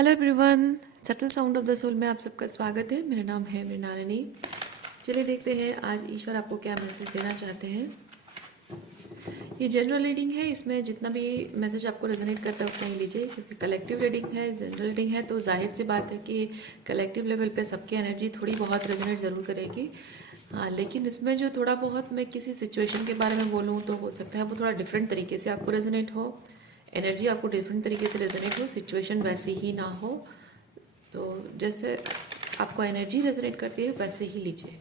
Hello everyone, subtle sound of the soul में आप सबका स्वागत है। मेरा नाम है मृणालिनी। चलिए देखते हैं आज ईश्वर आपको क्या मैसेज देना चाहते हैं। ये जनरल रीडिंग है, इसमें जितना भी मैसेज आपको रेजोनेट करता है उतना ही लीजिए, क्योंकि कलेक्टिव रीडिंग है, जनरल रीडिंग है, तो जाहिर सी बात है कि कलेक्टिव लेवल पे सबकी एनर्जी थोड़ी बहुत रेजोनेट ज़रूर करेगी। हाँ, लेकिन इसमें जो थोड़ा बहुत मैं किसी सिचुएशन के बारे में बोलूँ तो हो सकता है वो थोड़ा डिफरेंट तरीके से आपको रेजोनेट हो, एनर्जी आपको डिफरेंट तरीके से रेजोनेट हो, सिचुएशन वैसी ही ना हो। तो जैसे आपको एनर्जी रेजोनेट करती है वैसे ही लीजिए,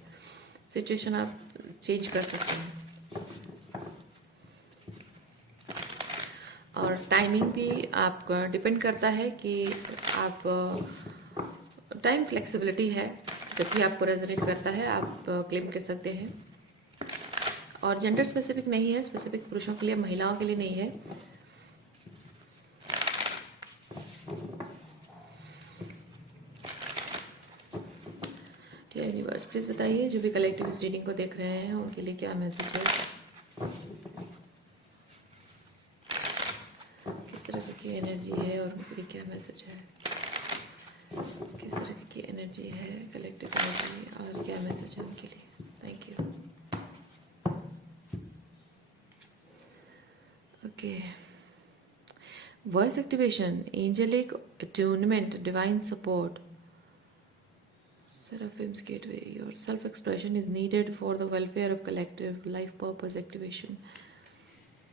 सिचुएशन आप चेंज कर सकते हैं। और टाइमिंग भी आपका डिपेंड करता है कि आप टाइम फ्लेक्सिबिलिटी है, जब भी आपको रेजोनेट करता है आप क्लेम कर सकते हैं। और जेंडर स्पेसिफिक नहीं है, स्पेसिफिक पुरुषों के लिए महिलाओं के लिए नहीं है। डियर यूनिवर्स, प्लीज़ बताइए जो भी कलेक्टिव इस रीडिंग को देख रहे हैं उनके लिए क्या मैसेज है, किस तरह की एनर्जी है और उनके लिए क्या मैसेज है, किस तरह की एनर्जी है कलेक्टिव एनर्जी और क्या मैसेज है उनके लिए। Thank you. Okay, voice activation, angelic attunement, divine support, Seraphim's gateway. Your self-expression is needed for the welfare of collective life purpose activation.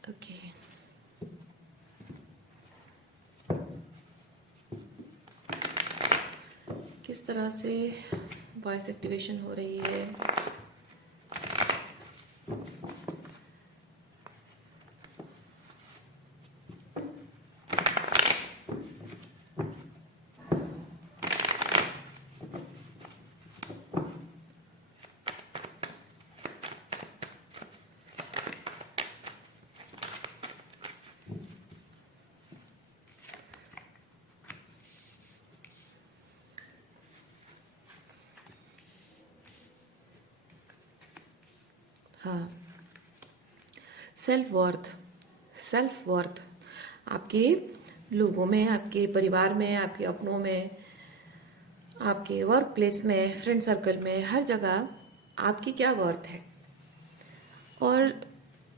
Okay. किस तरह से वॉइस एक्टिवेशन हो रही है, हाँ, सेल्फ वर्थ, सेल्फ वर्थ आपके लोगों में, आपके परिवार में, आपके अपनों में, आपके वर्क प्लेस में, फ्रेंड सर्कल में, हर जगह आपकी क्या वर्थ है। और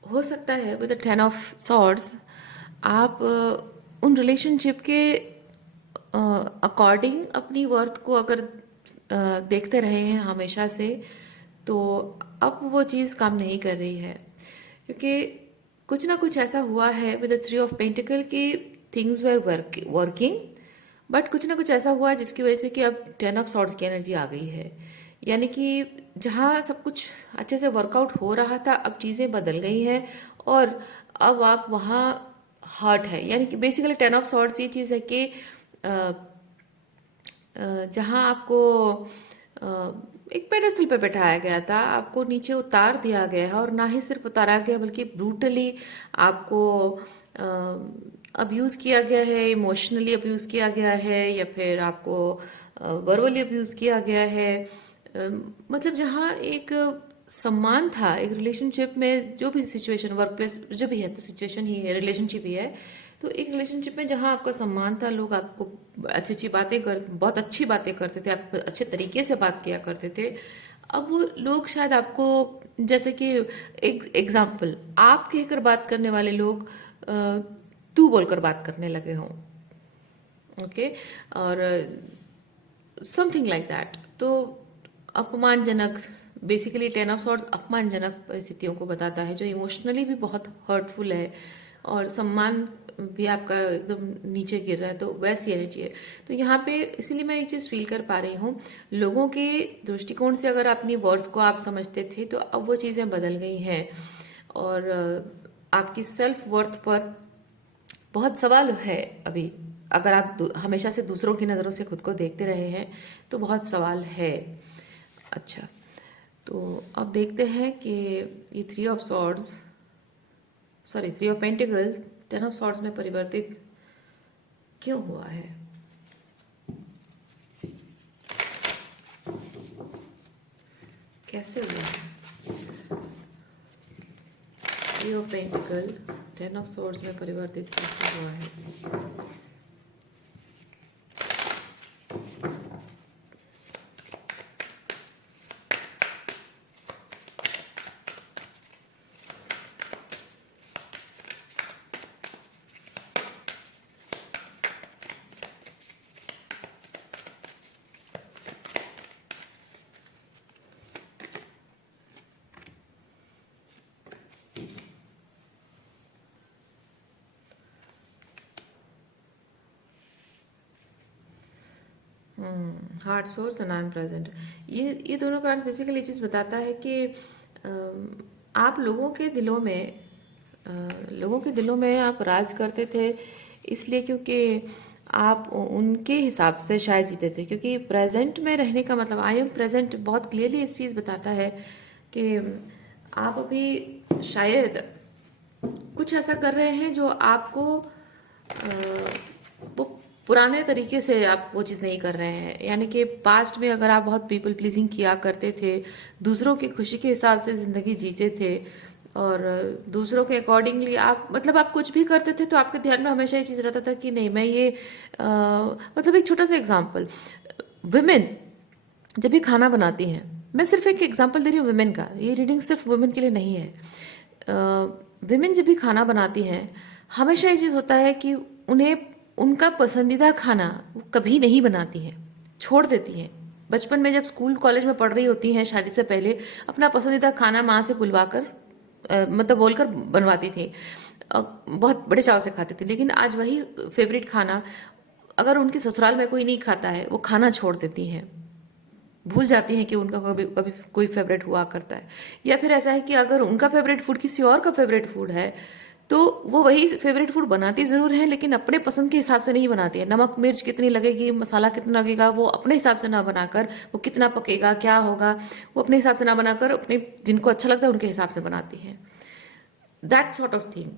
हो सकता है विद द 10 ऑफ सॉर्ड्स आप उन रिलेशनशिप के अकॉर्डिंग अपनी वर्थ को अगर देखते रहे हैं हमेशा से, तो अब वो चीज़ काम नहीं कर रही है, क्योंकि कुछ ना कुछ ऐसा हुआ है विद द 3 ऑफ पेंटिकल की थिंग्स वेर वर्किंग, बट कुछ ना कुछ ऐसा हुआ है जिसकी वजह से कि अब 10 ऑफ सॉर्ड्स की एनर्जी आ गई है। यानी कि जहाँ सब कुछ अच्छे से वर्कआउट हो रहा था अब चीज़ें बदल गई हैं, और अब आप वहाँ हर्ट है। यानी कि बेसिकली 10 ऑफ सॉर्ड्स ये चीज़ है कि जहाँ आपको एक पेडेस्टल पे बैठाया गया था, आपको नीचे उतार दिया गया है, और ना ही सिर्फ उतारा गया बल्कि ब्रूटली आपको अब्यूज़ किया गया है, इमोशनली अब्यूज़ किया गया है, या फिर आपको वर्बली अब्यूज़ किया गया है। मतलब जहाँ एक सम्मान था एक रिलेशनशिप में, जो भी सिचुएशन वर्क प्लेस जो भी है, तो सिचुएशन ही है, रिलेशनशिप ही है, तो एक रिलेशनशिप में जहाँ आपका सम्मान था, लोग आपको अच्छी अच्छी बातें कर बहुत अच्छी बातें करते थे, आप अच्छे तरीके से बात किया करते थे। अब वो लोग शायद आपको, जैसे कि एक एग्जाम्पल, आप कहकर बात करने वाले लोग तू बोलकर बात करने लगे हों। ओके, और समथिंग लाइक दैट। तो अपमानजनक, बेसिकली 10 ऑफ सॉर्ड्स अपमानजनक परिस्थितियों को बताता है, जो इमोशनली भी बहुत हर्टफुल है, और सम्मान भी आपका एकदम नीचे गिर रहा है, तो वैसी एनर्जी है। तो यहाँ पे इसीलिए मैं एक चीज़ फील कर पा रही हूँ, लोगों के दृष्टिकोण से अगर अपनी वर्थ को आप समझते थे तो अब वो चीज़ें बदल गई हैं, और आपकी सेल्फ वर्थ पर बहुत सवाल है अभी। अगर आप हमेशा से दूसरों की नज़रों से खुद को देखते रहे हैं तो बहुत सवाल है। अच्छा, तो अब देखते हैं कि ये 3 of swords, sorry 3 of pentacle 10 of swords में परिवर्तित क्यों हुआ है। कैसे हुआ है 3 ऑफ पेंटिकल 10 ऑफ सॉर्ड्स में परिवर्तित कैसे हुआ है। Heart source and I am present, ये दोनों कार्ड्स बेसिकली चीज़ बताता है कि आप लोगों के दिलों में आप राज करते थे, इसलिए क्योंकि आप उनके हिसाब से शायद जीते थे। क्योंकि प्रेजेंट में रहने का मतलब आई एम प्रेजेंट बहुत क्लियरली इस चीज़ बताता है कि आप अभी शायद कुछ ऐसा कर रहे हैं जो आपको वो पुराने तरीके से आप वो चीज़ नहीं कर रहे हैं। यानी कि पास्ट में अगर आप बहुत पीपल प्लीजिंग किया करते थे, दूसरों की खुशी के हिसाब से ज़िंदगी जीते थे और दूसरों के अकॉर्डिंगली आप मतलब आप कुछ भी करते थे तो आपके ध्यान में हमेशा ये चीज़ रहता था कि नहीं मैं ये मतलब एक छोटा सा एग्जांपल, वुमेन जब भी खाना बनाती हैं, मैं सिर्फ एक एग्जांपल दे रही हूँ वुमेन का, ये रीडिंग सिर्फ वुमेन के लिए नहीं है। वुमेन जब भी खाना बनाती हैं, हमेशा ये चीज़ होता है कि उन्हें उनका पसंदीदा खाना वो कभी नहीं बनाती हैं, छोड़ देती हैं। बचपन में जब स्कूल कॉलेज में पढ़ रही होती हैं, शादी से पहले अपना पसंदीदा खाना माँ से बुलवा कर मतलब बोलकर बनवाती थी। बहुत बड़े चाव से खाती थी। लेकिन आज वही फेवरेट खाना अगर उनके ससुराल में कोई नहीं खाता है, वो खाना छोड़ देती हैं, भूल जाती हैं कि उनका कभी कभी कोई फेवरेट हुआ करता है। या फिर ऐसा है कि अगर उनका फेवरेट फूड किसी और का फेवरेट फूड है, तो वो वही फेवरेट फूड बनाती ज़रूर है लेकिन अपने पसंद के हिसाब से नहीं बनाती है। नमक मिर्च कितनी लगेगी, मसाला कितना लगेगा, वो अपने हिसाब से ना बनाकर, वो कितना पकेगा, क्या होगा, वो अपने हिसाब से ना बनाकर अपने जिनको अच्छा लगता है उनके हिसाब से बनाती हैं। That sort of thing.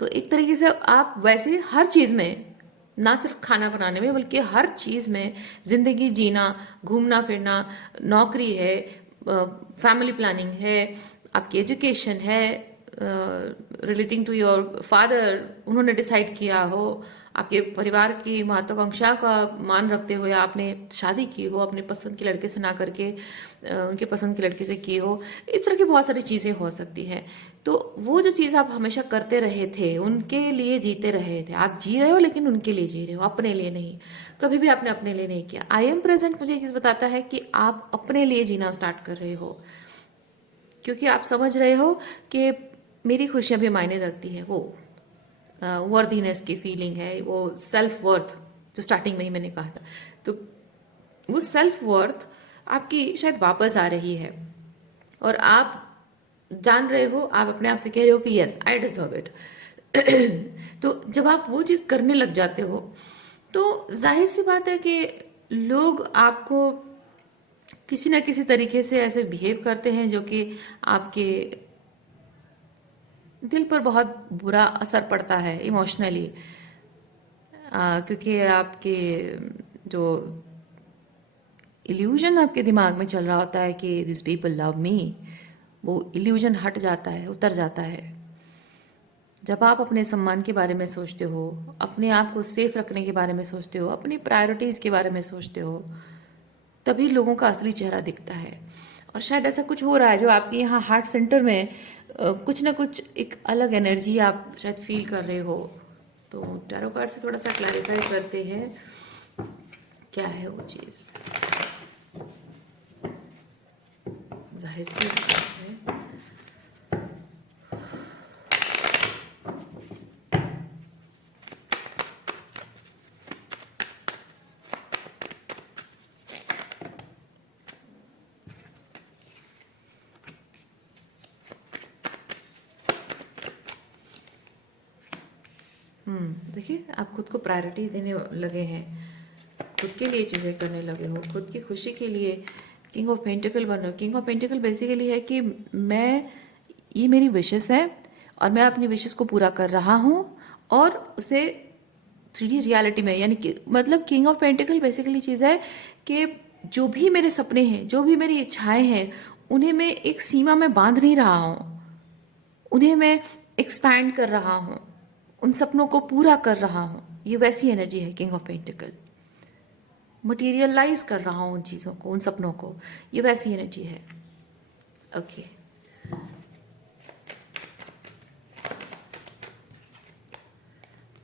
तो एक तरीके से आप वैसे हर चीज़ में, ना सिर्फ खाना बनाने में बल्कि हर चीज़ में, जिंदगी जीना, घूमना फिरना, नौकरी है, फैमिली प्लानिंग है, आपकी एजुकेशन है, रिलेटिंग टू योर फादर, उन्होंने डिसाइड किया हो, आपके परिवार की महत्वाकांक्षा का मान रखते हुए आपने शादी की हो, अपने पसंद के लड़के से ना करके उनके पसंद के लड़के से की हो, इस तरह की बहुत सारी चीज़ें हो सकती हैं। तो वो जो चीज़ आप हमेशा करते रहे थे, उनके लिए जीते रहे थे, आप जी रहे हो लेकिन उनके लिए जी रहे हो, अपने लिए नहीं। कभी भी आपने अपने लिए नहीं किया। आई एम प्रेजेंट मुझे ये चीज़ बताता है कि आप अपने लिए जीना स्टार्ट कर रहे हो, क्योंकि आप समझ रहे हो कि मेरी खुशियाँ भी मायने रखती हैं। वो वर्दीनेस की फीलिंग है, वो सेल्फ वर्थ जो स्टार्टिंग में ही मैंने कहा था। तो वो सेल्फ वर्थ आपकी शायद वापस आ रही है और आप जान रहे हो, आप अपने आप से कह रहे हो कि यस आई डिजर्व इट। तो जब आप वो चीज़ करने लग जाते हो तो जाहिर सी बात है कि लोग आपको किसी ना किसी तरीके से ऐसे बिहेव करते हैं जो कि आपके दिल पर बहुत बुरा असर पड़ता है इमोशनली। क्योंकि आपके जो इल्यूजन आपके दिमाग में चल रहा होता है कि दिस पीपल लव मी, वो इल्यूजन हट जाता है, उतर जाता है। जब आप अपने सम्मान के बारे में सोचते हो, अपने आप को सेफ रखने के बारे में सोचते हो, अपनी प्रायोरिटीज़ के बारे में सोचते हो, तभी लोगों का असली चेहरा दिखता है। और शायद ऐसा कुछ हो रहा है जो आपके यहाँ हार्ट सेंटर में कुछ ना कुछ एक अलग एनर्जी आप शायद फील कर रहे हो। तो टैरो कार्ड से थोड़ा सा क्लैरिफाई करते हैं क्या है वो चीज़। जाहिर सी बात है, देखिए आप खुद को प्रायोरिटी देने लगे हैं, खुद के लिए चीज़ें करने लगे हो, खुद की खुशी के लिए किंग ऑफ पेंटिकल बन रहे हो। किंग ऑफ पेंटिकल बेसिकली है कि मैं, ये मेरी विशेस है और मैं अपनी विशेस को पूरा कर रहा हूँ और उसे 3D रियलिटी में, यानी कि मतलब किंग ऑफ पेंटिकल बेसिकली चीज़ है कि जो भी मेरे सपने हैं, जो भी मेरी इच्छाएं हैं, उन्हें मैं एक सीमा में बांध नहीं रहा हूँ, उन्हें मैं एक्सपैंड कर रहा हूँ, उन सपनों को पूरा कर रहा हूँ। ये वैसी एनर्जी है किंग ऑफ पेंटिकल। मटीरियलाइज कर रहा हूँ उन चीज़ों को, उन सपनों को, ये वैसी एनर्जी है। Okay,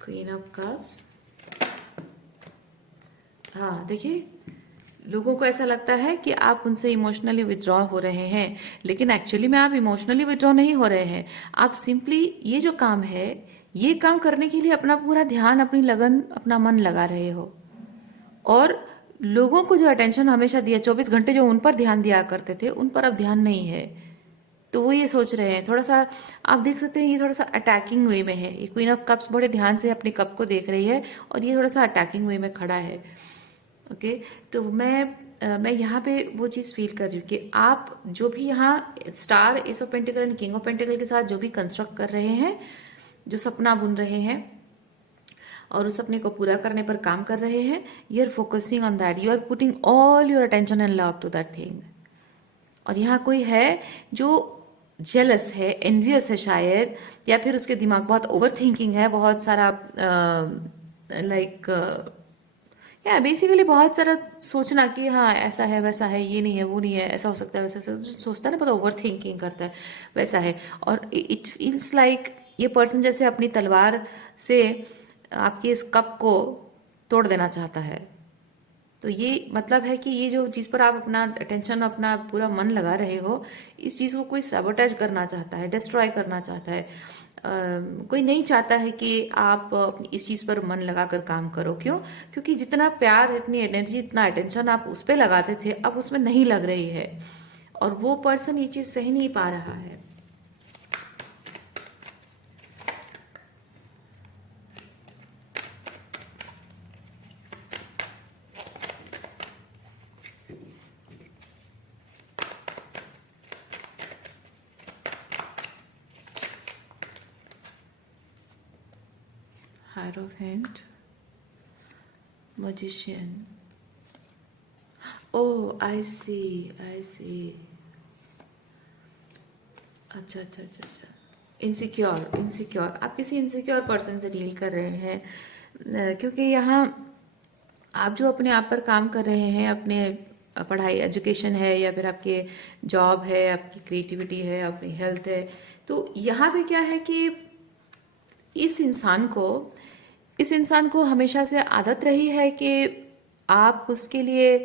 queen of cups. हाँ देखिए, लोगों को ऐसा लगता है कि आप उनसे इमोशनली विड्रॉ हो रहे हैं, लेकिन एक्चुअली में आप इमोशनली विड्रॉ नहीं हो रहे हैं। आप सिंपली ये जो काम है, ये काम करने के लिए अपना पूरा ध्यान, अपनी लगन, अपना मन लगा रहे हो। और लोगों को जो अटेंशन हमेशा दिया, 24 घंटे जो उन पर ध्यान दिया करते थे, उन पर अब ध्यान नहीं है। तो वो ये सोच रहे हैं थोड़ा सा, आप देख सकते हैं ये थोड़ा सा अटैकिंग वे में है। ये क्वीन ऑफ कप्स बड़े ध्यान से अपने कप को देख रही है और ये थोड़ा सा अटैकिंग वे में खड़ा है। ओके, तो मैं यहाँ पे वो चीज़ फील कर रही हूँ कि आप जो भी यहाँ star, S of pentacle and king of pentacle के साथ जो भी कंस्ट्रक्ट कर रहे हैं, जो सपना बुन रहे हैं और उस सपने को पूरा करने पर काम कर रहे हैं, you are focusing on that, you are putting all your attention and love to that thing. और यहाँ कोई है जो जेलस है, एनवियस है शायद, या फिर उसके दिमाग बहुत ओवर थिंकिंग है, बहुत सारा लाइक या बेसिकली बहुत सारा सोचना कि हाँ ऐसा है वैसा है, ये नहीं है वो नहीं है, ऐसा हो सकता है वैसा सोचता है ना, बहुत ओवर थिंकिंग करता है, वैसा है। और इट फील्स लाइक ये पर्सन जैसे अपनी तलवार से आपके इस कप को तोड़ देना चाहता है। तो ये मतलब है कि ये जो चीज़ पर आप अपना अटेंशन, अपना पूरा मन लगा रहे हो, इस चीज़ को कोई सैबोटेज करना चाहता है, डिस्ट्रॉय करना चाहता है। कोई नहीं चाहता है कि आप इस चीज़ पर मन लगाकर काम करो। क्यों? क्योंकि जितना प्यार, जितनी एनर्जी, इतना अटेंशन आप उस पर लगाते थे, अब उसमें नहीं लग रही है और वो पर्सन ये चीज़ सही नहीं पा रहा है। Hierophant, magician. Oh, I see, I see. अच्छा अच्छा अच्छा अच्छा, इनसिक्योर, इनसिक्योर, आप किसी इनसिक्योर पर्सन से डील कर रहे हैं। क्योंकि यहाँ आप जो अपने आप पर काम कर रहे हैं, अपने पढ़ाई, एजुकेशन है, या फिर आपके जॉब है, आपकी क्रिएटिविटी है, अपनी हेल्थ है, तो यहाँ पे क्या है कि इस इंसान को इस इंसान को हमेशा से आदत रही है कि आप उसके लिए,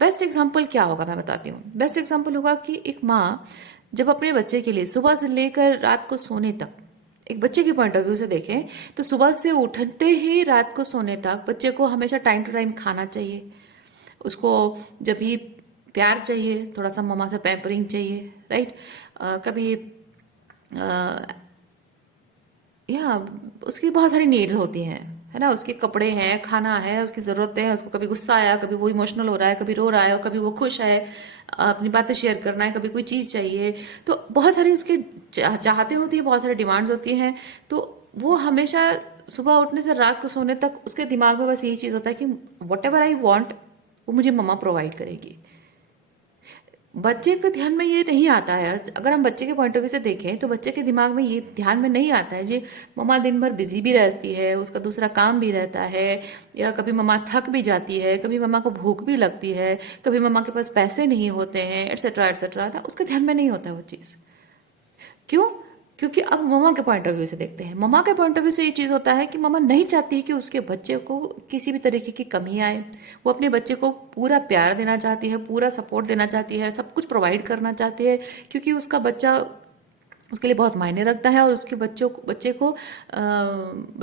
बेस्ट एग्जाम्पल क्या होगा मैं बताती हूँ। बेस्ट एग्जाम्पल होगा कि एक माँ जब अपने बच्चे के लिए सुबह से लेकर रात को सोने तक, एक बच्चे के पॉइंट ऑफ व्यू से देखें तो सुबह से उठते ही रात को सोने तक बच्चे को हमेशा टाइम टू टाइम खाना चाहिए, उसको जब भी प्यार चाहिए, थोड़ा सा मम्मा से पैम्परिंग चाहिए, राइट। कभी या उसकी बहुत सारी नीड्स होती हैं, है ना, उसके कपड़े हैं, खाना है, उसकी ज़रूरतें हैं, उसको कभी गुस्सा आया, कभी वो इमोशनल हो रहा है, कभी रो रहा है, और कभी वो खुश है, अपनी बातें शेयर करना है, कभी कोई चीज़ चाहिए, तो बहुत सारी उसके चाहते होती है, बहुत सारी डिमांड्स होती हैं। तो वो हमेशा सुबह उठने से रात को सोने तक उसके दिमाग में बस यही चीज़ होता है कि वट एवर आई वॉन्ट वो मुझे मम्मा प्रोवाइड करेगी। बच्चे के ध्यान में ये नहीं आता है, अगर हम बच्चे के पॉइंट ऑफ व्यू से देखें तो बच्चे के दिमाग में ये ध्यान में नहीं आता है जी मम्मा दिन भर बिजी भी रहती है, उसका दूसरा काम भी रहता है, या कभी मम्मा थक भी जाती है, कभी मम्मा को भूख भी लगती है, कभी मम्मा के पास पैसे नहीं होते हैं, एटसेट्रा एटसेट्रा, उसके ध्यान में नहीं होता है वो चीज़। क्यों? क्योंकि अब मम्मा के पॉइंट ऑफ व्यू से देखते हैं। मम्मा के पॉइंट ऑफ व्यू से ये चीज़ होता है कि मम्मा नहीं चाहती कि उसके बच्चे को किसी भी तरीके की कमी आए। वो अपने बच्चे को पूरा प्यार देना चाहती है, पूरा सपोर्ट देना चाहती है, सब कुछ प्रोवाइड करना चाहती है, क्योंकि उसका बच्चा उसके लिए बहुत मायने रखता है, और उसके बच्चे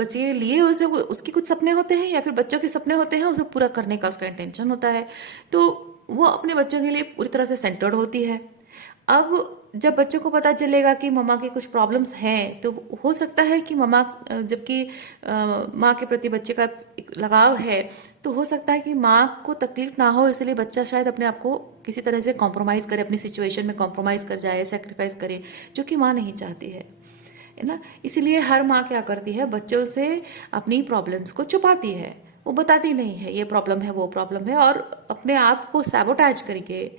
के लिए उसे उसके कुछ सपने होते हैं, या फिर बच्चों के सपने होते हैं, उसे पूरा करने का उसका इंटेंशन होता है। तो वो अपने बच्चों के लिए पूरी तरह से सेंटर्ड होती है। अब जब बच्चों को पता चलेगा कि मम्मा की कुछ प्रॉब्लम्स हैं, तो हो सकता है कि मम्मा, जबकि माँ के प्रति बच्चे का एक लगाव है, तो हो सकता है कि माँ को तकलीफ ना हो, इसलिए बच्चा शायद अपने आप को किसी तरह से कॉम्प्रोमाइज़ करे, अपनी सिचुएशन में कॉम्प्रोमाइज़ कर जाए, सेक्रीफाइस करे, जो कि माँ नहीं चाहती है ना। इसीलिए हर माँ क्या करती है, बच्चों से अपनी प्रॉब्लम्स को छुपाती है, वो बताती नहीं है ये प्रॉब्लम है वो प्रॉब्लम है, और अपने आप को सैबोटाइज करके,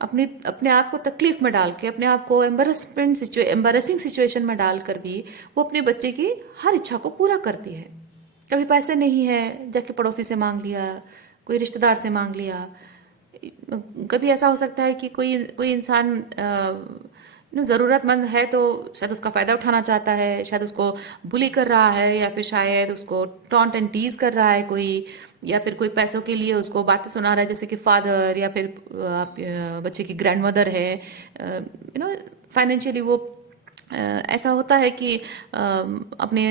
अपने अपने आप को तकलीफ में डाल के, अपने आप को एम्बेरसिंग सिचुएशन में डालकर भी वो अपने बच्चे की हर इच्छा को पूरा करती है। कभी पैसे नहीं है, जाके पड़ोसी से मांग लिया, कोई रिश्तेदार से मांग लिया। कभी ऐसा हो सकता है कि कोई कोई इंसान ज़रूरतमंद है, तो शायद उसका फ़ायदा उठाना चाहता है, शायद उसको बुली कर रहा है, या फिर शायद उसको टॉन्ट एंड टीज कर रहा है कोई, या फिर कोई पैसों के लिए उसको बातें सुना रहा है, जैसे कि फादर, या फिर आप बच्चे की ग्रैंड मदर है, फाइनेंशियली वो ऐसा होता है कि अपने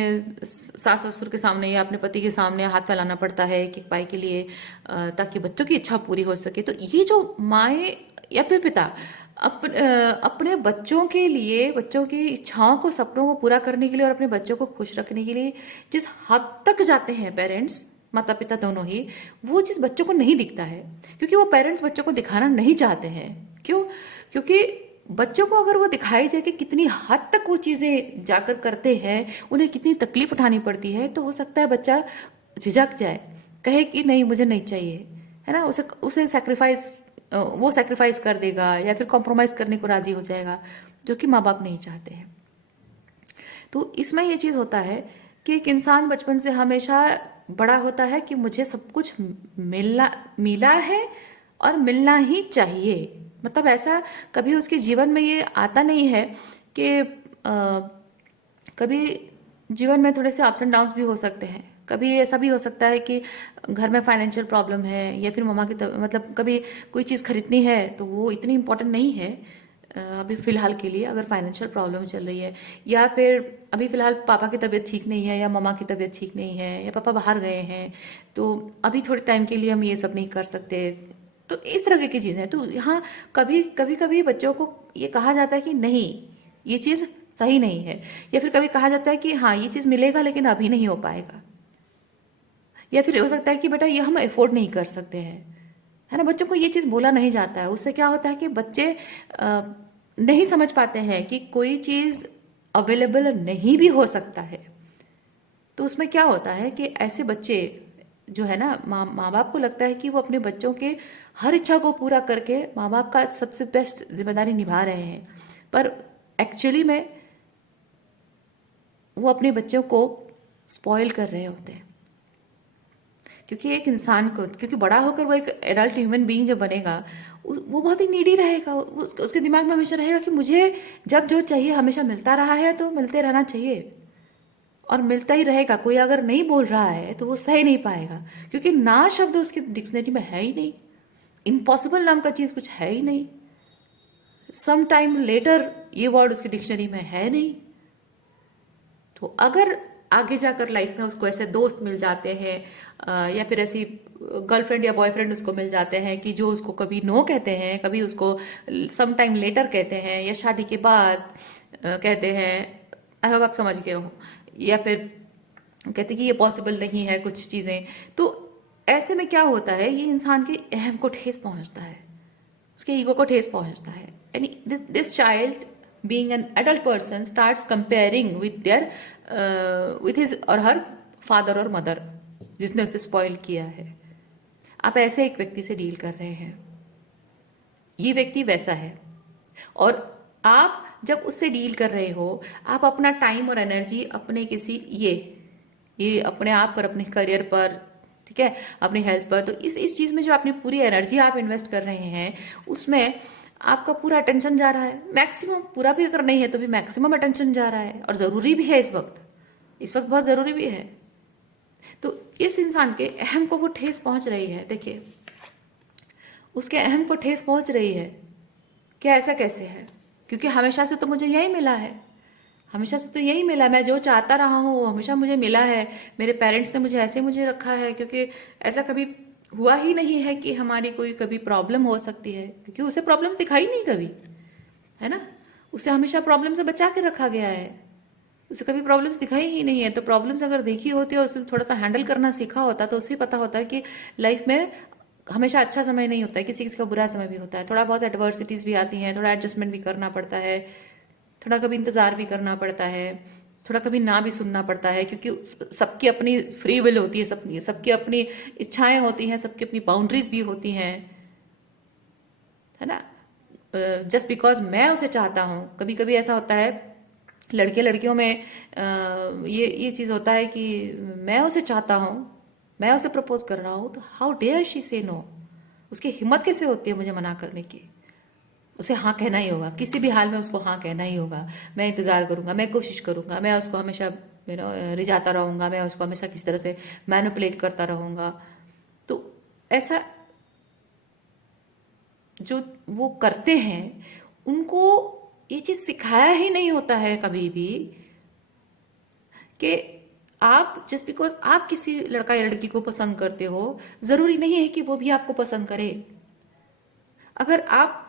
सास ससुर के सामने या अपने पति के सामने हाथ फैलाना पड़ता है कि पाई के लिए, ताकि बच्चों की इच्छा पूरी हो सके। तो ये जो माए या फिर पिता अपने बच्चों के लिए, बच्चों की इच्छाओं को, सपनों को पूरा करने के लिए और अपने बच्चों को खुश रखने के लिए जिस हद तक जाते हैं पेरेंट्स, माता पिता दोनों ही, वो चीज़ बच्चों को नहीं दिखता है, क्योंकि वो पेरेंट्स बच्चों को दिखाना नहीं चाहते हैं। क्यों? क्योंकि बच्चों को अगर वो दिखाई जाए कि कितनी हद तक वो चीज़ें जाकर करते हैं, उन्हें कितनी तकलीफ उठानी पड़ती है, तो हो सकता है बच्चा झिझक जाए, कहे कि नहीं मुझे नहीं चाहिए, है ना। उसे उसे सेक्रीफाइस वो सेक्रीफाइस कर देगा या फिर कॉम्प्रोमाइज़ करने को राजी हो जाएगा, जो कि माँ बाप नहीं चाहते हैं। तो इसमें ये चीज़ होता है कि एक इंसान बचपन से हमेशा बड़ा होता है कि मुझे सब कुछ मिला है और मिलना ही चाहिए। मतलब ऐसा कभी उसके जीवन में ये आता नहीं है कि कभी जीवन में थोड़े से अप्स एंड डाउन्स भी हो सकते हैं। कभी ऐसा भी हो सकता है कि घर में फाइनेंशियल प्रॉब्लम है, या फिर मम्मा की मतलब कभी कोई चीज़ खरीदनी है तो वो इतनी इम्पोर्टेंट नहीं है अभी फ़िलहाल के लिए, अगर फाइनेंशियल प्रॉब्लम चल रही है, या फिर अभी फ़िलहाल पापा की तबीयत ठीक नहीं है या मम्मा की तबीयत ठीक नहीं है या पापा बाहर गए हैं, तो अभी थोड़े टाइम के लिए हम ये सब नहीं कर सकते। तो इस तरह की चीज़ें, तो यहाँ कभी कभी बच्चों को ये कहा जाता है कि नहीं, ये चीज़ सही नहीं है, या फिर कभी कहा जाता है कि हाँ ये चीज़ मिलेगा लेकिन अभी नहीं हो पाएगा, या फिर हो सकता है कि बेटा ये हम अफोर्ड नहीं कर सकते हैं, है ना। बच्चों को ये चीज़ बोला नहीं जाता है। उससे क्या होता है कि बच्चे नहीं समझ पाते हैं कि कोई चीज़ अवेलेबल नहीं भी हो सकता है। तो उसमें क्या होता है कि ऐसे बच्चे जो है ना, माँ बाप को लगता है कि वो अपने बच्चों के हर इच्छा को पूरा करके माँ बाप का सबसे बेस्ट जिम्मेदारी निभा रहे हैं, पर एक्चुअली में वो अपने बच्चों को स्पॉइल कर रहे होते हैं। क्योंकि एक इंसान को, क्योंकि बड़ा होकर वो एक एडल्ट ह्यूमन बीइंग जब बनेगा, वो बहुत ही नीडी रहेगा। उसके दिमाग में हमेशा रहेगा कि मुझे जब जो चाहिए हमेशा मिलता रहा है, तो मिलते रहना चाहिए और मिलता ही रहेगा। कोई अगर नहीं बोल रहा है तो वो सह नहीं पाएगा, क्योंकि ना शब्द उसके डिक्शनरी में है ही नहीं, इम्पॉसिबल नाम का चीज़ कुछ है ही नहीं, सम टाइम लेटर ये वर्ड उसकी डिक्शनरी में है नहीं। तो अगर आगे जाकर लाइफ में उसको ऐसे दोस्त मिल जाते हैं, या फिर ऐसी गर्लफ्रेंड या बॉयफ्रेंड उसको मिल जाते हैं कि जो उसको कभी नो कहते हैं, कभी उसको सम टाइम लेटर कहते हैं, या शादी के बाद कहते हैं, आई होप आप समझ गए हो, या फिर कहते हैं कि ये पॉसिबल नहीं है कुछ चीज़ें, तो ऐसे में क्या होता है, ये इंसान के अहम को ठेस पहुंचता है, उसके ईगो को ठेस पहुंचता है। And this child being an adult person starts comparing with their with his और हर फादर और मदर, जिसने उसे स्पॉइल किया है। आप ऐसे एक व्यक्ति से डील कर रहे हैं, ये व्यक्ति वैसा है, और आप जब उससे डील कर रहे हो, आप अपना टाइम और एनर्जी अपने किसी ये अपने आप पर, अपने करियर पर, ठीक है, अपनी हेल्थ पर, तो इस चीज़ में जो अपनी पूरी एनर्जी आप इन्वेस्ट कर रहे हैं, उसमें आपका पूरा अटेंशन जा रहा है। मैक्सिमम, पूरा भी अगर नहीं है तो भी मैक्सिमम अटेंशन जा रहा है, और ज़रूरी भी है इस वक्त बहुत ज़रूरी भी है। तो इस इंसान के अहम को वो ठेस पहुंच रही है। देखिए, उसके अहम को ठेस पहुंच रही है कि ऐसा कैसे है, क्योंकि हमेशा से तो मुझे यही मिला है, हमेशा से तो यही मिला, मैं जो चाहता रहा हूँ वो हमेशा मुझे मिला है, मेरे पेरेंट्स ने मुझे ऐसे मुझे रखा है, क्योंकि ऐसा कभी हुआ ही नहीं है कि हमारी कोई कभी प्रॉब्लम हो सकती है, क्योंकि उसे प्रॉब्लम्स दिखाई नहीं कभी, है ना। उसे हमेशा प्रॉब्लम से बचा के रखा गया है, उसे कभी प्रॉब्लम्स दिखाई ही नहीं है। तो प्रॉब्लम्स अगर देखी होती और उसे थोड़ा सा हैंडल करना सीखा होता तो उसे पता होता है कि लाइफ में हमेशा अच्छा समय नहीं होता है, किसी किसी का बुरा समय भी होता है, थोड़ा बहुत एडवर्सिटीज़ भी आती हैं, थोड़ा एडजस्टमेंट भी करना पड़ता है, थोड़ा कभी इंतज़ार भी करना पड़ता है, थोड़ा कभी ना भी सुनना पड़ता है, क्योंकि सबकी अपनी फ्री विल होती है, सबकी अपनी इच्छाएं होती हैं, सबकी अपनी बाउंड्रीज भी होती हैं, है ना। जस्ट बिकॉज मैं उसे चाहता हूँ, कभी कभी ऐसा होता है लड़के लड़कियों में, ये चीज़ होता है कि मैं उसे चाहता हूँ, मैं उसे प्रपोज कर रहा हूँ, तो हाउ डेयर शी से नो, उसकी हिम्मत कैसे होती है मुझे मना करने की। उसे हाँ कहना ही होगा, किसी भी हाल में उसको हाँ कहना ही होगा। मैं इंतज़ार करूंगा, मैं कोशिश करूंगा, मैं उसको हमेशा रिझाता रहूंगा, मैं उसको हमेशा किसी तरह से मैनिपुलेट करता रहूंगा। तो ऐसा जो वो करते हैं, उनको ये चीज सिखाया ही नहीं होता है कभी भी कि आप जस्ट बिकॉज आप किसी लड़का या लड़की को पसंद करते हो, जरूरी नहीं है कि वो भी आपको पसंद करे। अगर आप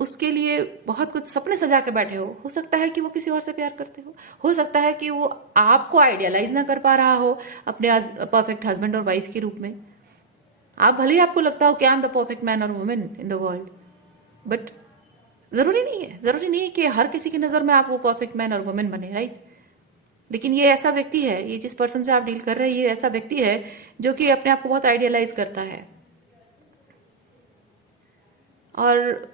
उसके लिए बहुत कुछ सपने सजा के बैठे हो सकता है कि वो किसी और से प्यार करते हो सकता है कि वो आपको आइडियलाइज ना कर पा रहा हो अपने परफेक्ट हस्बैंड और वाइफ के रूप में। आप भले ही आपको लगता हो कि I am the perfect man और women in the world, but जरूरी नहीं है कि हर किसी की नजर में आप वो परफेक्ट मैन और वुमेन बने, राइट? लेकिन ये ऐसा व्यक्ति है, ये जिस पर्सन से आप डील कर रहे हैं, ये ऐसा व्यक्ति है जो कि अपने आप को बहुत आइडियलाइज करता है और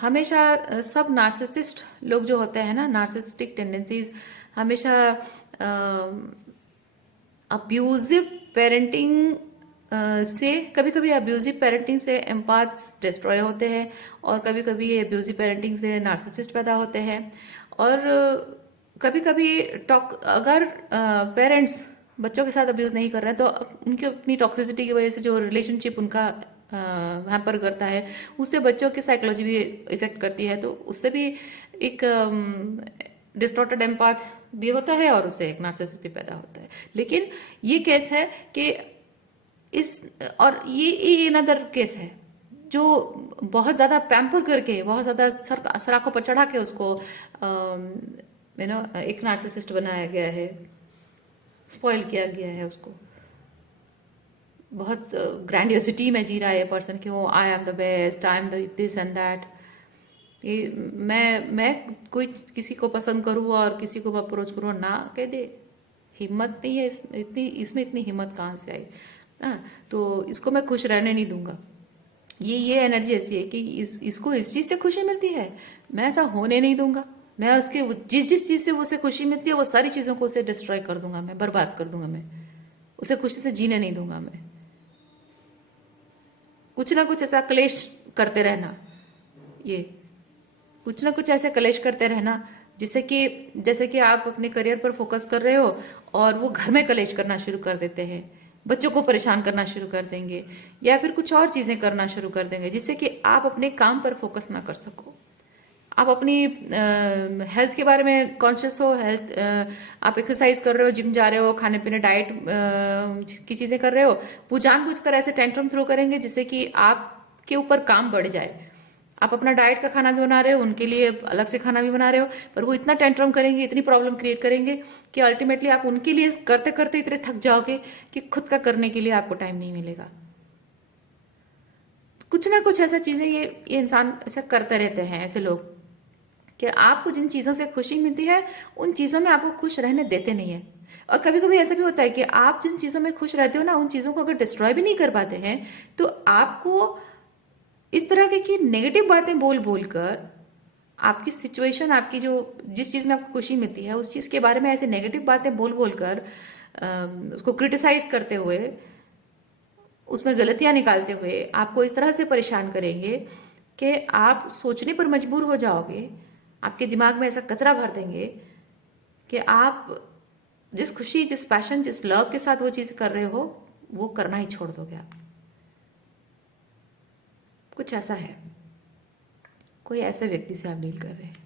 हमेशा सब नार्सिसिस्ट लोग जो होते हैं ना, नार्सिसिस्टिक टेंडेंसीज हमेशा अब्यूजिव पेरेंटिंग से, कभी कभी अब्यूजिव पेरेंटिंग से एम्पाथ्स डिस्ट्रॉय होते हैं और कभी कभी अब्यूजिव पेरेंटिंग से नार्सिसिस्ट पैदा होते हैं। और कभी कभी अगर पेरेंट्स बच्चों के साथ अब्यूज नहीं कर रहे हैं तो उनकी अपनी टॉक्सिसिटी की वजह से जो रिलेशनशिप उनका हैम्पर करता है, उससे बच्चों की साइकोलॉजी भी इफेक्ट करती है, तो उससे भी एक डिस्टॉर्टेड एम्पाथ भी होता है और उससे एक नार्सिसिस्ट भी पैदा होता है। लेकिन ये केस है कि इस, और ये अनदर केस है जो बहुत ज्यादा पैम्पर करके, बहुत ज्यादा सराखों पर चढ़ा के उसको एक नार्सिसिस्ट बनाया गया है, स्पॉइल किया गया है उसको। बहुत ग्रैंडियोसिटी में जी रहा है ये पर्सन कि वो आई am the best, I am the this and that. ये मैं कोई किसी को पसंद करूँ और किसी को अप्रोच करूँ ना कह दे, हिम्मत नहीं है इसमें इतनी हिम्मत कहाँ से आई? हाँ, तो इसको मैं खुश रहने नहीं दूंगा। ये एनर्जी ऐसी है कि इसको इस चीज़ से खुशी मिलती है, मैं ऐसा होने नहीं दूंगा। मैं उसके जिस चीज़ से उसे खुशी मिलती है वो सारी चीज़ों को उसे डिस्ट्रॉय कर दूंगा, मैं बर्बाद कर दूंगा, मैं उसे खुशी से जीने नहीं दूंगा। मैं कुछ ना कुछ ऐसा क्लेश करते रहना, ये कुछ ना कुछ ऐसे कलेश करते रहना जिससे कि, जैसे कि आप अपने करियर पर फोकस कर रहे हो और वो घर में कलेश करना शुरू कर देते हैं, बच्चों को परेशान करना शुरू कर देंगे या फिर कुछ और चीजें करना शुरू कर देंगे जिससे कि आप अपने काम पर फोकस ना कर सको। आप अपनी हेल्थ के बारे में कॉन्शियस हो, हेल्थ आप एक्सरसाइज कर रहे हो, जिम जा रहे हो, खाने पीने डाइट की चीजें कर रहे हो, वो जानबूझकर ऐसे टेंट्रम थ्रो करेंगे जिससे कि आपके ऊपर काम बढ़ जाए। आप अपना डाइट का खाना भी बना रहे हो, उनके लिए अलग से खाना भी बना रहे हो, पर वो इतना टेंट्रम करेंगे, इतनी प्रॉब्लम क्रिएट करेंगे कि अल्टीमेटली आप उनके लिए करते करते इतने थक जाओगे कि खुद का करने के लिए आपको टाइम नहीं मिलेगा। कुछ ना कुछ ऐसा चीजें ये इंसान ऐसा करते रहते हैं, ऐसे लोग, कि आपको जिन चीज़ों से खुशी मिलती है उन चीज़ों में आपको खुश रहने देते नहीं है। और कभी कभी ऐसा भी होता है कि आप जिन चीज़ों में खुश रहते हो ना, उन चीज़ों को अगर डिस्ट्रॉय भी नहीं कर पाते हैं तो आपको इस तरह के कि नेगेटिव बातें बोल बोल कर आपकी सिचुएशन, आपकी जो जिस चीज़ में आपको खुशी मिलती है उस चीज़ के बारे में ऐसे नेगेटिव बातें बोल बोल कर उसको क्रिटिसाइज करते हुए, उसमें गलतियां निकालते हुए आपको इस तरह से परेशान करेंगे कि आप सोचने पर मजबूर हो जाओगे। आपके दिमाग में ऐसा कचरा भर देंगे कि आप जिस खुशी, जिस पैशन, जिस लव के साथ वो चीज़ कर रहे हो वो करना ही छोड़ दोगे आप। कुछ ऐसा है, कोई ऐसे व्यक्ति से आप डील कर रहे हैं।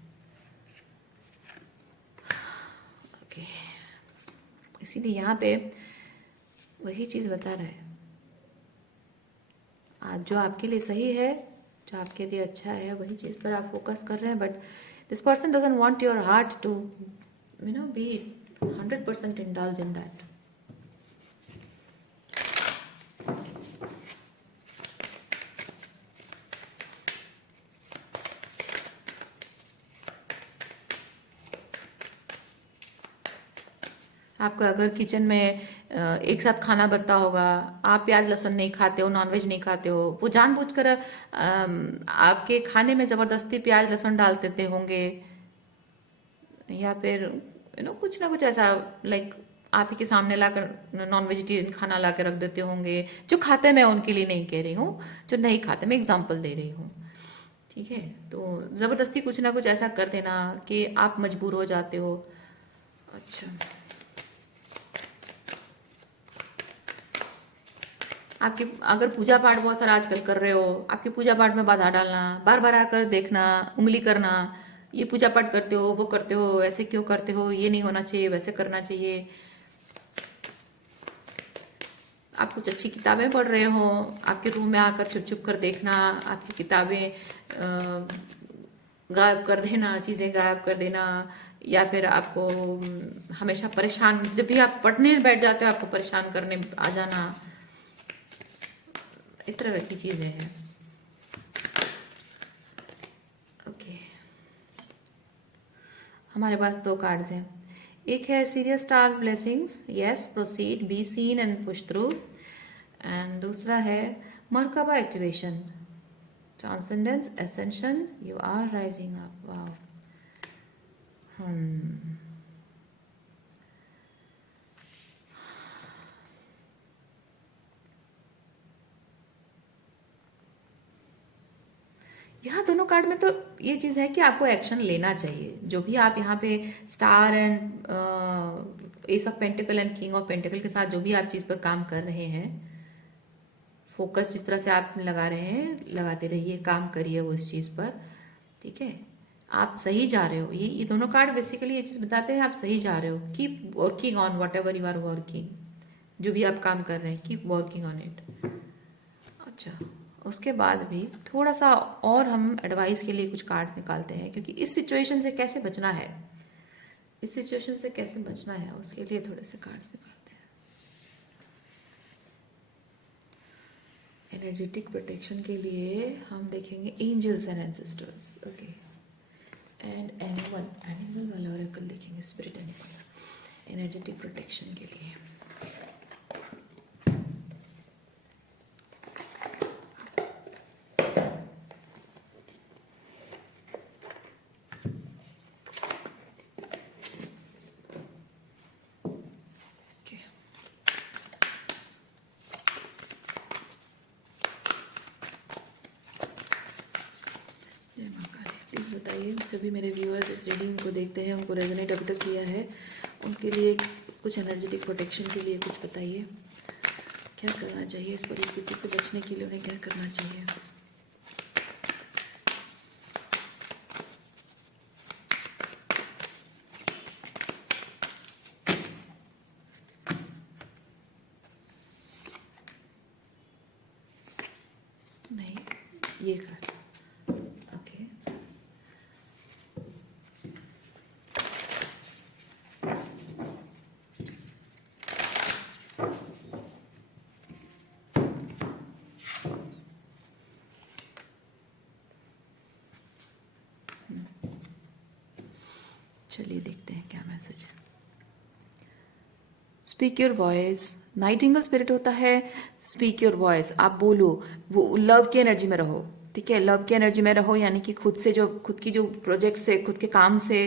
ओके, इसीलिए यहाँ पे वही चीज़ बता रहा है, आज जो आपके लिए सही है, जो आपके लिए अच्छा है, वही चीज़ पर आप फोकस कर रहे हैं। But this person doesn't want your heart to be 100% indulge in that. आपका अगर किचन में एक साथ खाना बनता होगा, आप प्याज लहसुन नहीं खाते हो, नॉनवेज नहीं खाते हो, वो जानबूझकर आपके खाने में जबरदस्ती प्याज लहसुन डाल देते होंगे, या फिर कुछ ना कुछ ऐसा लाइक आप ही के सामने लाकर नॉन वेजिटेरियन खाना ला कर रख देते होंगे। जो खाते, मैं उनके लिए नहीं कह रही हूँ, जो नहीं खाते मैं एग्जाम्पल दे रही हूँ, ठीक है? तो जबरदस्ती कुछ ना कुछ ऐसा कर देना कि आप मजबूर हो जाते हो। अच्छा, आपके अगर पूजा पाठ बहुत सारा आजकल कर रहे हो, आपकी पूजा पाठ में बाधा डालना, बार बार आकर देखना, उंगली करना, ये पूजा पाठ करते हो, वो करते हो, ऐसे क्यों करते हो, ये नहीं होना चाहिए, वैसे करना चाहिए। आप कुछ अच्छी किताबें पढ़ रहे हो, आपके रूम में आकर छुप छुप कर देखना, आपकी किताबें गायब कर देना, चीज़ें गायब कर देना, या फिर आपको हमेशा परेशान, जब भी आप पढ़ने बैठ जाते हो आपको परेशान करने आ जाना, इस तरह की चीज़ें हैं। ओके, हमारे पास दो कार्ड्स हैं। एक है Sirius star blessings, yes proceed, be seen and push through. And दूसरा है Merkaba activation, transcendence ascension, you are rising up. Wow. यहाँ दोनों कार्ड में तो ये चीज़ है कि आपको एक्शन लेना चाहिए। जो भी आप यहाँ पे star and S of pentacle and king of pentacle के साथ जो भी आप चीज़ पर काम कर रहे हैं, फोकस जिस तरह से आप लगा रहे हैं, लगाते रहिए, काम करिए वो इस चीज़ पर, ठीक है। आप सही जा रहे हो। ये दोनों कार्ड बेसिकली ये चीज़ बताते हैं आप सही जा रहे हो। Keep working on whatever you are working, जो भी आप काम कर रहे हैं, कीप वर्किंग ऑन इट। अच्छा, उसके बाद भी थोड़ा सा और हम एडवाइस के लिए कुछ कार्ड्स निकालते हैं, क्योंकि इस सिचुएशन से कैसे बचना है, इस सिचुएशन से कैसे बचना है, उसके लिए थोड़े से कार्ड्स निकालते हैं। एनर्जेटिक प्रोटेक्शन के लिए हम देखेंगे angels and ancestors. Okay, and animal वाला ऑरेकल देखेंगे, स्पिरिट एनिमल, एनर्जेटिक प्रोटेक्शन के लिए। प्लीज़ बताइए, जो भी मेरे व्यूअर्स इस रीडिंग को देखते हैं, उनको रेजोनेट अभी तक किया है, उनके लिए कुछ एनर्जेटिक प्रोटेक्शन के लिए कुछ बताइए। क्या करना चाहिए इस परिस्थिति से बचने के लिए, उन्हें क्या करना चाहिए। नहीं, ये कर, ओके। चलिए देखते हैं क्या मैसेज है। Speak your voice, Nightingale spirit होता है स्पीक योर वॉइस, आप बोलो, वो लव की एनर्जी में रहो, ठीक है। लव की एनर्जी में रहो, यानी कि खुद से, जो खुद की जो प्रोजेक्ट से, खुद के काम से,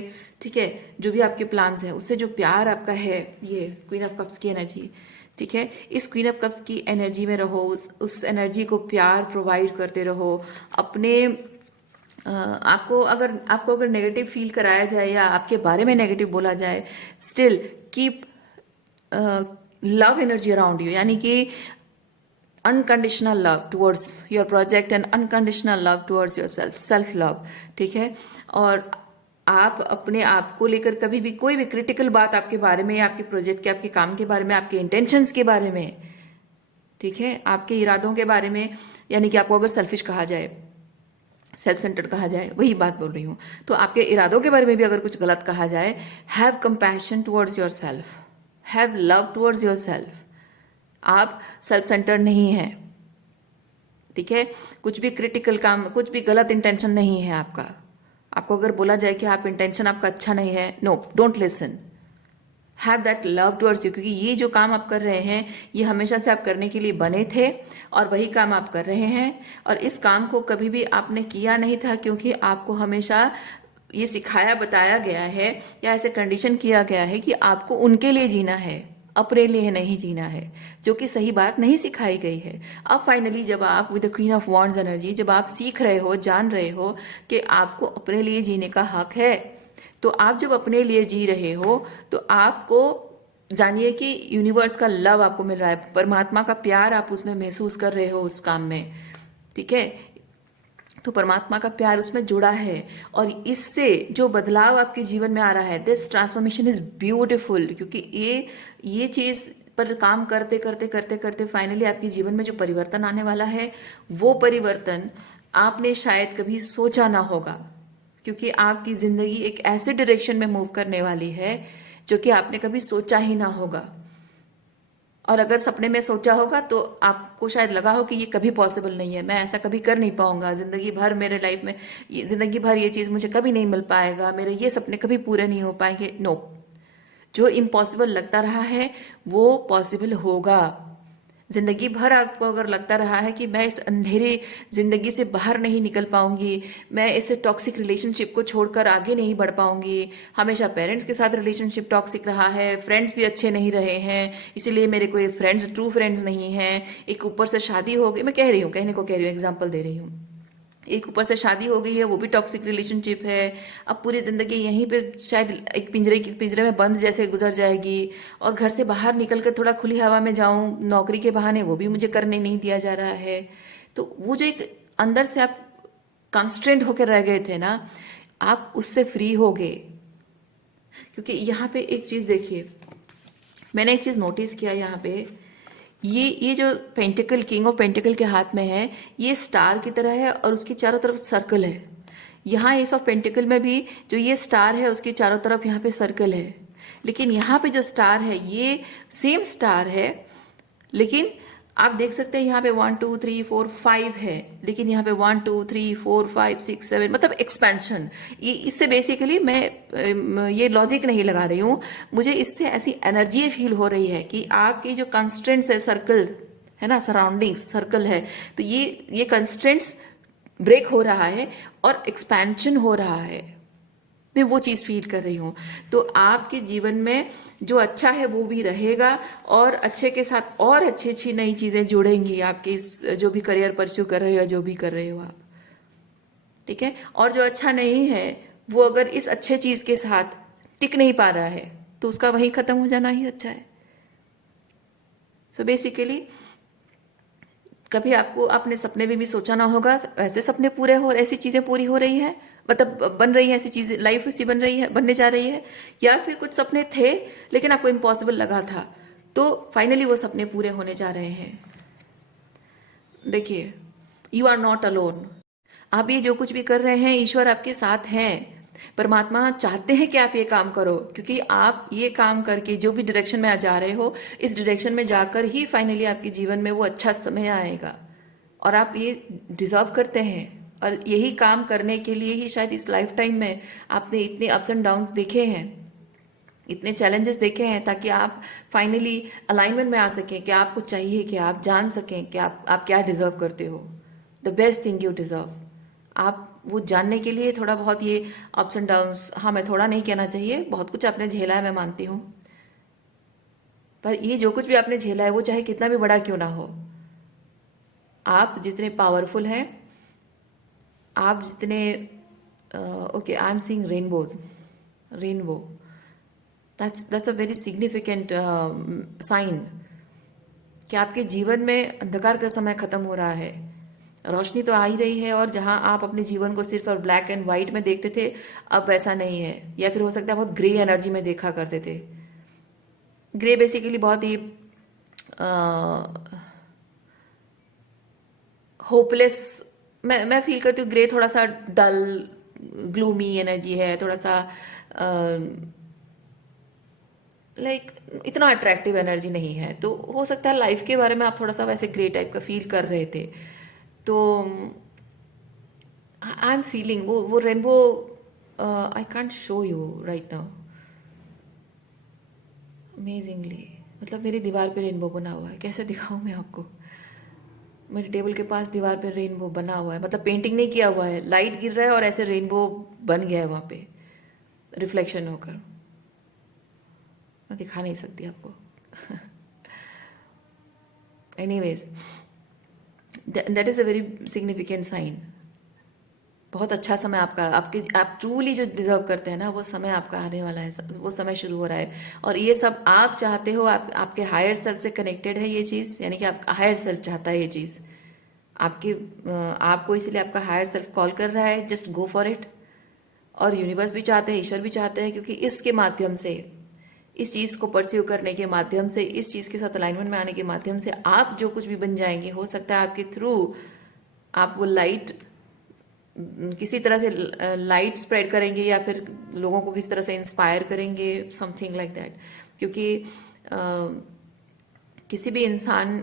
ठीक है, जो भी आपके प्लान्स हैं उससे जो प्यार आपका है, ये क्वीन ऑफ कप्स की एनर्जी, ठीक है। इस क्वीन ऑफ कप्स की एनर्जी में रहो, उस एनर्जी को प्यार प्रोवाइड करते रहो। अपने आपको अगर नेगेटिव फील कराया जाए या आपके बारे में नेगेटिव बोला जाए, still keep love energy around you, यानी कि unconditional love towards your project and unconditional love towards your self love, ठीक है। और आप अपने आप को लेकर कभी भी कोई भी क्रिटिकल बात आपके बारे में, आपके प्रोजेक्ट के, आपके काम के बारे में, आपके इंटेंशंस के बारे में, ठीक है, आपके इरादों के बारे में, यानी कि आपको अगर सेल्फिश कहा जाए, सेल्फ सेंटर्ड कहा जाए, वही बात बोल रही हूँ, तो आपके इरादों के बारे में भी अगर कुछ गलत कहा जाए, have compassion towards your self, have love towards your self. आप सेल्फ सेंटर्ड नहीं है, ठीक है। कुछ भी क्रिटिकल काम, कुछ भी गलत इंटेंशन नहीं है आपका। आपको अगर बोला जाए कि आप इंटेंशन आपका अच्छा नहीं है, no, don't listen, have that love towards you, क्योंकि ये जो काम आप कर रहे हैं ये हमेशा से आप करने के लिए बने थे और वही काम आप कर रहे हैं। और इस काम को कभी भी आपने किया नहीं था, क्योंकि आपको हमेशा ये सिखाया बताया गया है या ऐसे कंडीशन किया गया है कि आपको उनके लिए जीना है, अपने लिए नहीं जीना है, जो कि सही बात नहीं सिखाई गई है। अब फाइनली जब आप with the queen of wands energy, जब आप सीख रहे हो, जान रहे हो कि आपको अपने लिए जीने का हक है, तो आप जब अपने लिए जी रहे हो तो आपको जानिए कि यूनिवर्स का लव आपको मिल रहा है, परमात्मा का प्यार आप उसमें महसूस कर रहे हो उस काम में, ठीक है। तो परमात्मा का प्यार उसमें जुड़ा है, और इससे जो बदलाव आपके जीवन में आ रहा है, दिस ट्रांसफॉर्मेशन इज ब्यूटिफुल, क्योंकि ये चीज़ पर काम करते करते करते करते फाइनली आपके जीवन में जो परिवर्तन आने वाला है, वो परिवर्तन आपने शायद कभी सोचा ना होगा, क्योंकि आपकी ज़िंदगी एक ऐसे डायरेक्शन में मूव करने वाली है जो कि आपने कभी सोचा ही ना होगा। और अगर सपने में सोचा होगा तो आपको शायद लगा हो कि ये कभी पॉसिबल नहीं है, मैं ऐसा कभी कर नहीं पाऊंगा, जिंदगी भर मेरे लाइफ में जिंदगी भर ये चीज़ मुझे कभी नहीं मिल पाएगा, मेरे ये सपने कभी पूरे नहीं हो पाएंगे। नो, जो इम्पॉसिबल लगता रहा है वो पॉसिबल होगा। जिंदगी भर आपको अगर लगता रहा है कि मैं इस अंधेरे जिंदगी से बाहर नहीं निकल पाऊंगी, मैं इस टॉक्सिक रिलेशनशिप को छोड़कर आगे नहीं बढ़ पाऊंगी, हमेशा पेरेंट्स के साथ रिलेशनशिप टॉक्सिक रहा है, फ्रेंड्स भी अच्छे नहीं रहे हैं, इसीलिए मेरे कोई फ्रेंड्स ट्रू फ्रेंड्स नहीं हैं, एक ऊपर से शादी हो गई, मैं कह रही हूँ, कहने को कह रही हूँ, एग्जाम्पल दे रही हूँ, एक ऊपर से शादी हो गई है, वो भी टॉक्सिक रिलेशनशिप है, अब पूरी ज़िंदगी यहीं पे शायद एक पिंजरे में बंद जैसे गुजर जाएगी, और घर से बाहर निकल कर थोड़ा खुली हवा में जाऊं नौकरी के बहाने, वो भी मुझे करने नहीं दिया जा रहा है। तो वो जो एक अंदर से आप कंस्ट्रेंट होकर रह गए थे ना, आप उससे फ्री हो गए। क्योंकि यहाँ पे एक चीज़ देखिए, मैंने एक चीज़ नोटिस किया यहाँ पे, ये जो पेंटिकल, किंग ऑफ पेंटिकल के हाथ में है, ये स्टार की तरह है और उसकी चारों तरफ सर्कल है। यहाँ एस ऑफ पेंटिकल में भी जो ये स्टार है उसकी चारों तरफ यहाँ पे सर्कल है, लेकिन यहाँ पे जो स्टार है ये सेम स्टार है, लेकिन आप देख सकते हैं यहाँ पे 1 2 3 4 5 है, लेकिन यहाँ पे 1 2 3 4 5 6 7, मतलब एक्सपेंशन। ये इससे बेसिकली मैं ये लॉजिक नहीं लगा रही हूँ, मुझे इससे ऐसी एनर्जी फील हो रही है कि आपकी जो कंस्ट्रेंट्स है, सर्कल है ना, सराउंडिंग्स सर्कल है, तो ये कंस्ट्रेंट्स ब्रेक हो रहा है और एक्सपेंशन हो रहा है। मैं वो चीज़ फील कर रही हूँ। तो आपके जीवन में जो अच्छा है वो भी रहेगा, और अच्छे के साथ और अच्छी अच्छी नई चीज़ें जुड़ेंगी आपके इस जो भी करियर परस्यू कर रहे हो या जो भी कर रहे हो आप, ठीक है। और जो अच्छा नहीं है वो अगर इस अच्छे चीज़ के साथ टिक नहीं पा रहा है तो उसका वहीं ख़त्म हो जाना ही अच्छा है। सो बेसिकली कभी आपको अपने सपने में भी सोचा ना होगा, ऐसे सपने पूरे हो, ऐसी चीज़ें पूरी हो रही हैं, मतलब बन रही है ऐसी चीज़ें, लाइफ ऐसी बन रही है, बनने जा रही है, या फिर कुछ सपने थे लेकिन आपको इम्पॉसिबल लगा था, तो फाइनली वो सपने पूरे होने जा रहे हैं। देखिए, यू आर नॉट अलोन। आप ये जो कुछ भी कर रहे हैं, ईश्वर आपके साथ हैं, परमात्मा चाहते हैं कि आप ये काम करो, क्योंकि आप ये काम करके जो भी डायरेक्शन में जा रहे हो, इस डायरेक्शन में जाकर ही फाइनली आपके जीवन में वो अच्छा समय आएगा, और आप ये डिजर्व करते हैं। और यही काम करने के लिए ही शायद इस लाइफ टाइम में आपने इतने अप्स एंड डाउन्स देखे हैं, इतने चैलेंजेस देखे हैं, ताकि आप फाइनली अलाइनमेंट में आ सकें कि आपको चाहिए, कि आप जान सकें कि आप क्या डिजर्व करते हो, the best thing you deserve. आप वो जानने के लिए थोड़ा बहुत ये अप्स एंड डाउन्स, हाँ मैं थोड़ा नहीं कहना चाहिए, बहुत कुछ आपने झेला है, मैं मानती हूँ, पर ये जो कुछ भी आपने झेला है वो चाहे कितना भी बड़ा क्यों ना हो, आप जितने पावरफुल हैं, आप जितने okay, I am seeing rainbows, rainbow, that's a very significant sign कि आपके जीवन में अंधकार का समय खत्म हो रहा है, रोशनी तो आ ही रही है, और जहां आप अपने जीवन को सिर्फ और ब्लैक एंड वाइट में देखते थे, अब वैसा नहीं है, या फिर हो सकता है बहुत ग्रे एनर्जी में देखा करते थे। ग्रे बेसिकली बहुत ही होपलेस, मैं फील करती हूँ, ग्रे थोड़ा सा डल ग्लूमी एनर्जी है, थोड़ा सा लाइक इतना अट्रैक्टिव एनर्जी नहीं है, तो हो सकता है लाइफ के बारे में आप थोड़ा सा वैसे ग्रे टाइप का फील कर रहे थे। तो आई एम फीलिंग वो rainbow, I can't show you right now, amazingly, मतलब मेरी दीवार पे रेनबो बना हुआ है, कैसे दिखाऊं मैं आपको, मेरे टेबल के पास दीवार पे रेनबो बना हुआ है, मतलब पेंटिंग नहीं किया हुआ है, लाइट गिर रहा है और ऐसे रेनबो बन गया है वहाँ पे रिफ्लेक्शन होकर, मैं दिखा नहीं सकती आपको। Anyways, that is a very significant sign बहुत अच्छा समय आपका, आप ट्रूली जो डिजर्व करते हैं ना, वो समय आपका आने वाला है, वो समय शुरू हो रहा है। और ये सब आप चाहते हो, आपके हायर सेल्फ से कनेक्टेड है ये चीज़, यानी कि आपका हायर सेल्फ चाहता है ये चीज़ आपके, आपको, इसलिए आपका हायर सेल्फ कॉल कर रहा है, जस्ट गो फॉर इट। और यूनिवर्स भी चाहते हैं, ईश्वर भी चाहते हैं, क्योंकि इसके माध्यम से, इस चीज़ को परस्यू करने के माध्यम से, इस चीज़ के साथ अलाइनमेंट में आने के माध्यम से आप जो कुछ भी बन जाएंगे, हो सकता है आपके थ्रू आप वो लाइट, किसी तरह से लाइट स्प्रेड करेंगे, या फिर लोगों को किसी तरह से इंस्पायर करेंगे, समथिंग लाइक दैट। क्योंकि किसी भी इंसान,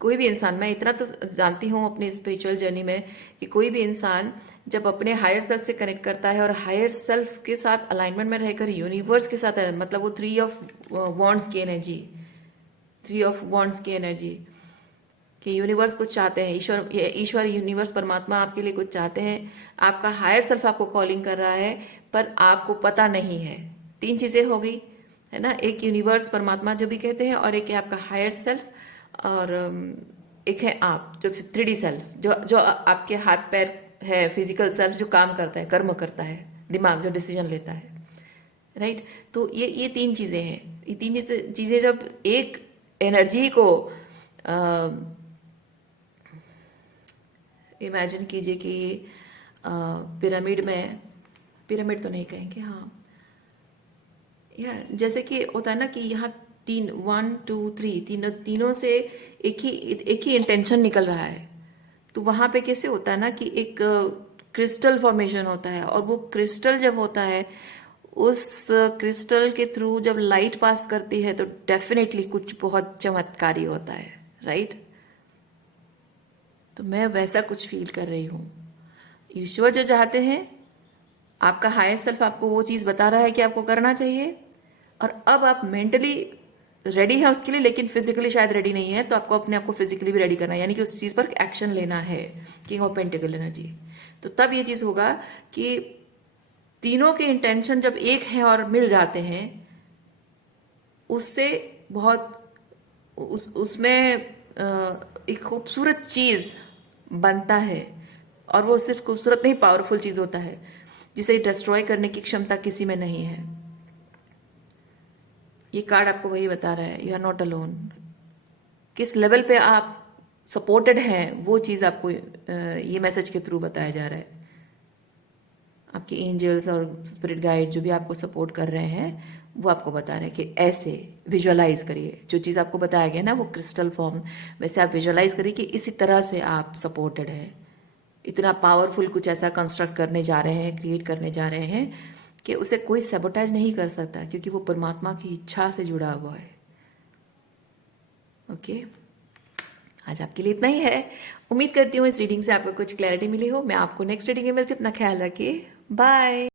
कोई भी इंसान, मैं इतना तो जानती हूँ अपनी स्पिरिचुअल जर्नी में, कि कोई भी इंसान जब अपने हायर सेल्फ से कनेक्ट करता है और हायर सेल्फ के साथ अलाइनमेंट में रहकर यूनिवर्स के साथ, मतलब वो थ्री ऑफ वॉन्ड्स की एनर्जी, थ्री ऑफ वॉन्ड्स की एनर्जी, कि यूनिवर्स कुछ चाहते हैं, ईश्वर यूनिवर्स परमात्मा आपके लिए कुछ चाहते हैं, आपका हायर सेल्फ आपको कॉलिंग कर रहा है, पर आपको पता नहीं है। तीन चीज़ें हो गई है ना, एक यूनिवर्स परमात्मा जो भी कहते हैं, और एक है आपका हायर सेल्फ, और एक है आप जो 3D सेल्फ, जो आपके हाथ पैर है, फिजिकल सेल्फ जो काम करता है, कर्म करता है, दिमाग जो डिसीजन लेता है, राइट। तो ये तीन चीज़ें हैं, ये तीन चीज़ें जब एक एनर्जी को इमेजिन कीजिए कि पिरामिड में, पिरामिड तो नहीं कहेंगे, हाँ, या जैसे कि होता है ना कि यहाँ तीन, 1 2 3, तीनों से एक ही इंटेंशन निकल रहा है। तो वहाँ पे कैसे होता है ना कि एक क्रिस्टल फॉर्मेशन होता है, और वो क्रिस्टल जब होता है, उस क्रिस्टल के थ्रू जब लाइट पास करती है, तो डेफिनेटली कुछ बहुत चमत्कारी होता है, राइट। तो मैं वैसा कुछ फील कर रही हूँ। ईश्वर जो चाहते हैं, आपका हायर सेल्फ आपको वो चीज़ बता रहा है कि आपको करना चाहिए, और अब आप मेंटली रेडी है उसके लिए, लेकिन फिजिकली शायद रेडी नहीं है, तो आपको अपने आप को फिजिकली भी रेडी करना है, यानी कि उस चीज़ पर एक्शन लेना है। King of pentacle energy. तो तब ये चीज़ होगा कि तीनों के इंटेंशन जब एक हैं और मिल जाते हैं, उससे बहुत उसमें एक खूबसूरत चीज़ बनता है, और वो सिर्फ खूबसूरत नहीं, पावरफुल चीज़ होता है, जिसे डिस्ट्रॉय करने की क्षमता किसी में नहीं है। ये कार्ड आपको वही बता रहा है, यू आर नॉट अलोन। किस लेवल पे आप सपोर्टेड हैं, वो चीज़ आपको ये मैसेज के थ्रू बताया जा रहा है। आपके एंजल्स और स्पिरिट गाइड जो भी आपको सपोर्ट कर रहे हैं, वो आपको बता रहे हैं कि ऐसे विजुअलाइज करिए, जो चीज़ आपको बताया गया ना वो क्रिस्टल फॉर्म, वैसे आप विजुअलाइज करिए कि इसी तरह से आप सपोर्टेड हैं। इतना पावरफुल कुछ ऐसा कंस्ट्रक्ट करने जा रहे हैं, क्रिएट करने जा रहे हैं, कि उसे कोई सैबोटाइज नहीं कर सकता, क्योंकि वो परमात्मा की इच्छा से जुड़ा हुआ है। ओके, आज आपके लिए इतना ही है। उम्मीद करती हूँ इस रीडिंग से आपको कुछ क्लैरिटी मिली हो। मैं आपको नेक्स्ट रीडिंग में मिलती हूँ। अपना ख्याल रखिए, बाय।